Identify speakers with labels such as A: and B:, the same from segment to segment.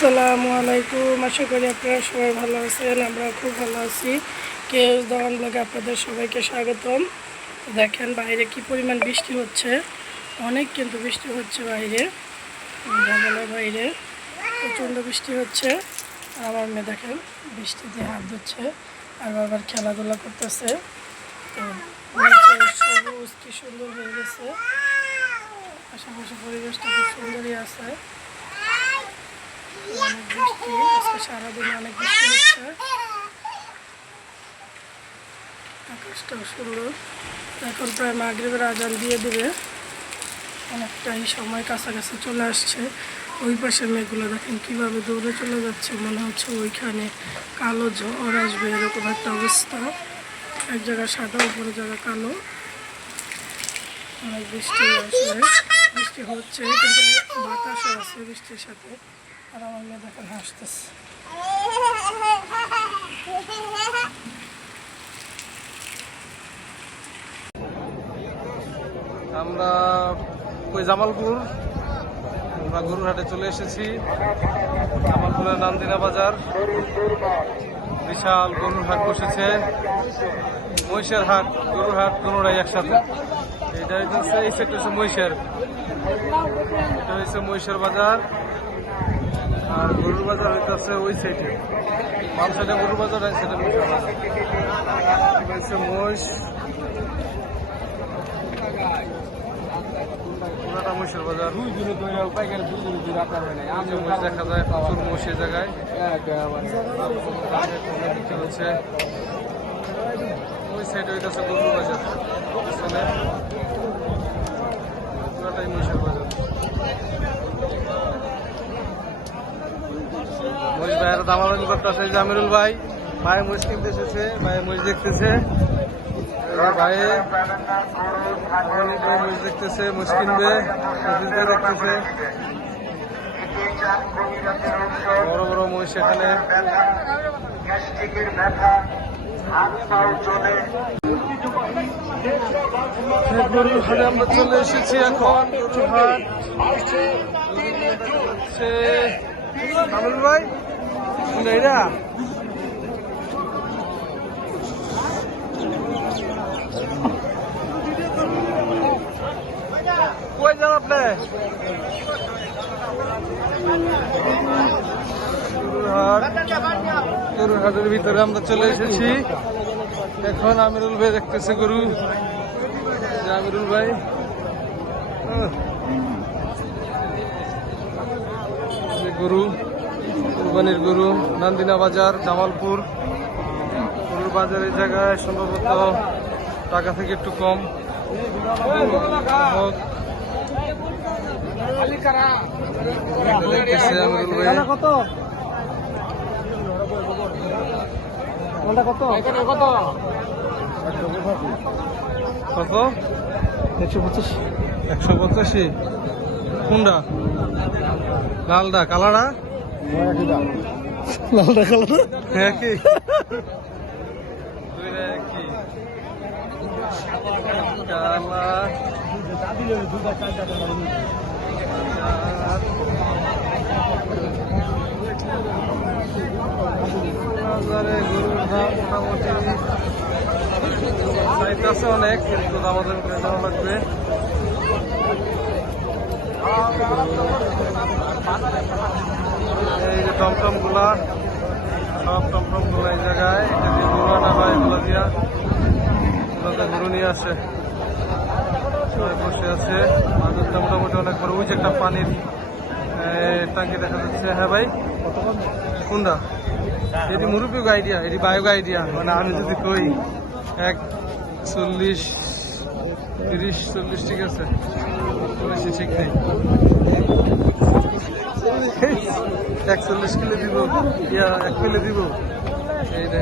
A: আসসালামু আলাইকুম। আশা করি আপনারা সবাই ভালো আছেন আমরা খুব ভালো আছি। কেউ দহন ব্লগে আপনাদের সবাইকে স্বাগতম। দেখেন বাইরে কি পরিমাণ বৃষ্টি হচ্ছে। অনেক কিন্তু বৃষ্টি হচ্ছে বাইরে। জানালার বাইরে প্রচণ্ড বৃষ্টি হচ্ছে। আমার মেয়ে দেখেন বৃষ্টিতে হাত ধুচ্ছে, আর আবার খেলাধুলা করতেছে। তো সবুজ, কি সুন্দর হয়ে গেছে। আশেপাশে পরিবেশটা খুব সুন্দরই আছে। অনেক বৃষ্টি আজকে সারাদিন অনেক বৃষ্টি হচ্ছে। আকাশটাও সুন্দর। এখন প্রায় মাগরীবের আজান দিয়ে দেবে। অনেকটাই সময় কাছাকাছি চলে আসছে। ওই পাশে মেয়েগুলো দেখেন কীভাবে দৌড়ে চলে যাচ্ছে। মনে হচ্ছে ওইখানে কালো ঝড় আসবে, এরকম একটা অবস্থা। এক জায়গায় সাদা উপরে জায়গা কালো। অনেক বৃষ্টি আসবে বৃষ্টি হচ্ছে, কিন্তু বাতাসও আছে বৃষ্টির সাথে। আর আমার মেয়ে দেখেন হাসতেছে।
B: আমরা ওই জামালপুর? আমরা গরুরহাটে চলে এসেছি। জামালপুরের নান্দিনা বাজার। বিশাল গরুর হাট বসেছে। মহিষের হাট গরুর হাট গরুরাই একসাথে। এটা হচ্ছে এই সেক্টর হচ্ছে মহিষের। এটা হচ্ছে মহিষের বাজার। আর গরুর বাজার হইতেছে ওই সাইডে বাম সাইডে গরুর বাজার বাজার। এটা হচ্ছে মহিষের বাজার। এই দেখা যায় প্রচুর মহিষের জায়গায়। হচ্ছে ওই সাইডে হইতেছে গরুর বাজার পিছনে পুরাটাই মহিষের বাজার ভাইয়ের দামাদামি করতেছে, এই ভাই ভাই মহিষ কিনতে এসেছে, ভাই মহিষ দেখতেছে। ভাই মহিষ দেখতেছে, মহিষ কিনবে দেখতেছে। বড় বড় মহিষ এখানে। গরুর হাটে আমরা চলে এসেছি এখন ভাই। গরুরহাটের ভিতরে আমরা চলে এসেছি। এখন আমিরুল ভাই দেখতেছে গরু। আমিরুল ভাই। গরু। কুরবানির গরু নান্দিনা বাজার জামালপুর। গরুর বাজার এই জায়গায় সম্ভবত টাকা থেকে একটু কম।
A: কত? কত কত?
B: কত?
A: একশো পঁচিশ।
B: একশো পঁচাশি। কোনটা? লালডা কালাডা
A: লালদা কালাদা
B: কি দুইটা একই কালা চার। বাজারে গরুর দাম অনেক কিন্তু আমাদের দেওয়া লাগবে এই যে টমটমগুলা সব টমটমগুলা এই জায়গায়। এটা দিয়ে গরু আনা দিয়া এগুলোতে গরু নিয়ে আসে। বসে আছে। বাজারটা মোটামুটি অনেক বড়। ওই যে একটা পানির টাঙ্কি দেখা যাচ্ছে। হ্যাঁ ভাই? কোনটা? এটি মুরব্বী আইডিয়া এটি বায়ো আইডিয়া মানে আমি যদি কই, এক চল্লিশ, তিরিশ, চল্লিশ ঠিক আছে। বেশি ঠিক নেই। একচল্লিশ কিলো দিব। ইয়া, এক কিলো দিব। এইটা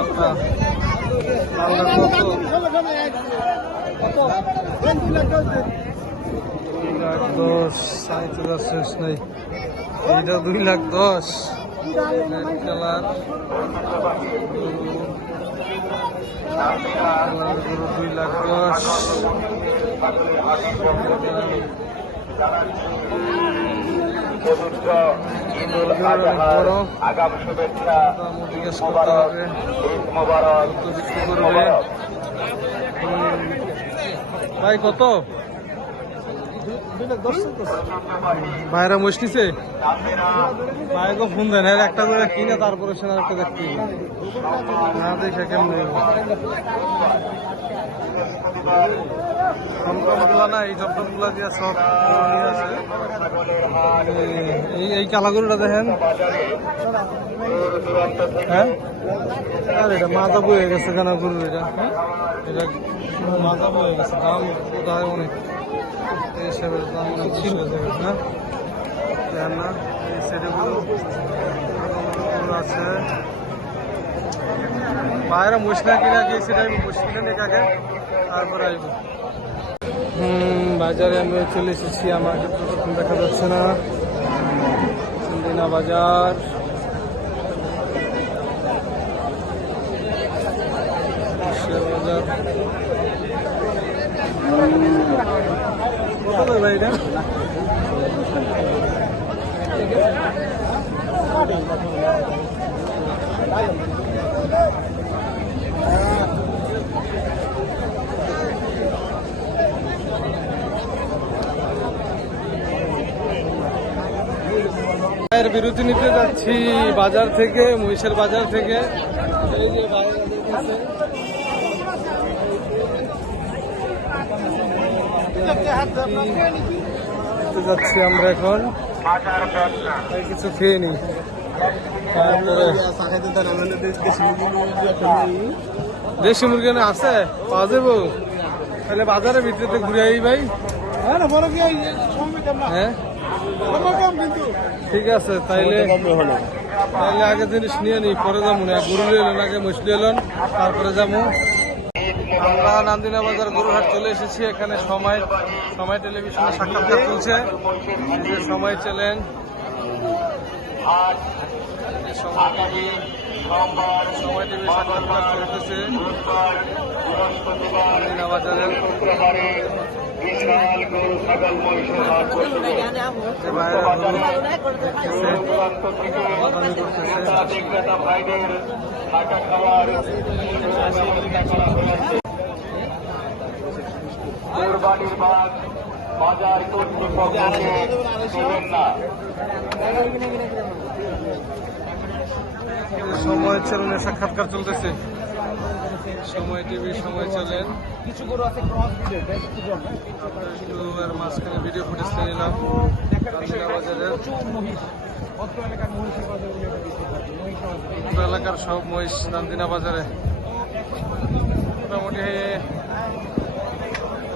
B: আচ্ছা। দুই লাখ দশ। শেষ নেই। এইটা দুই লাখ দশ। রেড কালার গরু দুই লাখ দশ
C: আগাম শুভেচ্ছা।
B: ভাই কত ভাইরা মোষ নিছে ভাইকে ফোন দেন, এর একটা করে কিনে তারপরে সে একটা দেখতে। না, দেখে কেমন না, এই টমটমগুলা দিয়ে সব আছে এই এই কালাগুলোটা দেখেন। হ্যাঁ? আর এটা মাজা বয়ে গেছে কেন গরু এটা? এটা মাজা বয়ে গেছে, দাম কোথায় অনেক। বাইরে মুসনা কিনা কি সেটা আমি মুশকিলে কাকে তারপরে আসব হুম বাজারে আমি চলে এসেছি আমাকে দেখা যাচ্ছে না। চন্দিনা বাজার। বাজার। এর বিরতি নিতে যাচ্ছি বাজার থেকে মহিষের বাজার থেকে। এই যে যাচ্ছি আমরা এখন। কিছু খেয়ে নি দেশি মুরগি আছে? পাওয়া যাব? তাহলে বাজারের ভিতরে ঘুরে আই ভাই। হ্যাঁ? ঠিক আছে, তাইলে তাইলে আগে জিনিস নিয়ে নি পরে যাব না। গরু এলেন আগে মুসলি এলেন, তারপরে যাব। আমরা নান্দিনা বাজার গরুহাট চলে এসেছি এখানে সময় সময় টেলিভিশনে সাক্ষাৎকার চলছে সময় চ্যানেল এই সময় টিভি সাক্ষাৎকার চলতেছে নান্দিনা বাজারের
C: মহিষের হাট বসবে
B: যে বাইরে গরু দেখতেছে,
C: দূরান্ত থেকে
B: আমদানি করতেছে
C: ক্রেতা বিক্রেতা ভাইদের থাকা খাওয়ার বাদ বাজার কর্তৃপক্ষকে দেবেন না
B: সময় চ্যানেলে সাক্ষাৎকার চলতেছে। সময় টিভি, সময় চ্যানেল
D: কিছু আছে
B: এর মাঝখানে ভিডিও ফুটেজ নিলাম
D: এলাকার
B: সব মহিষ নান্দিনা বাজারে। মোটামুটি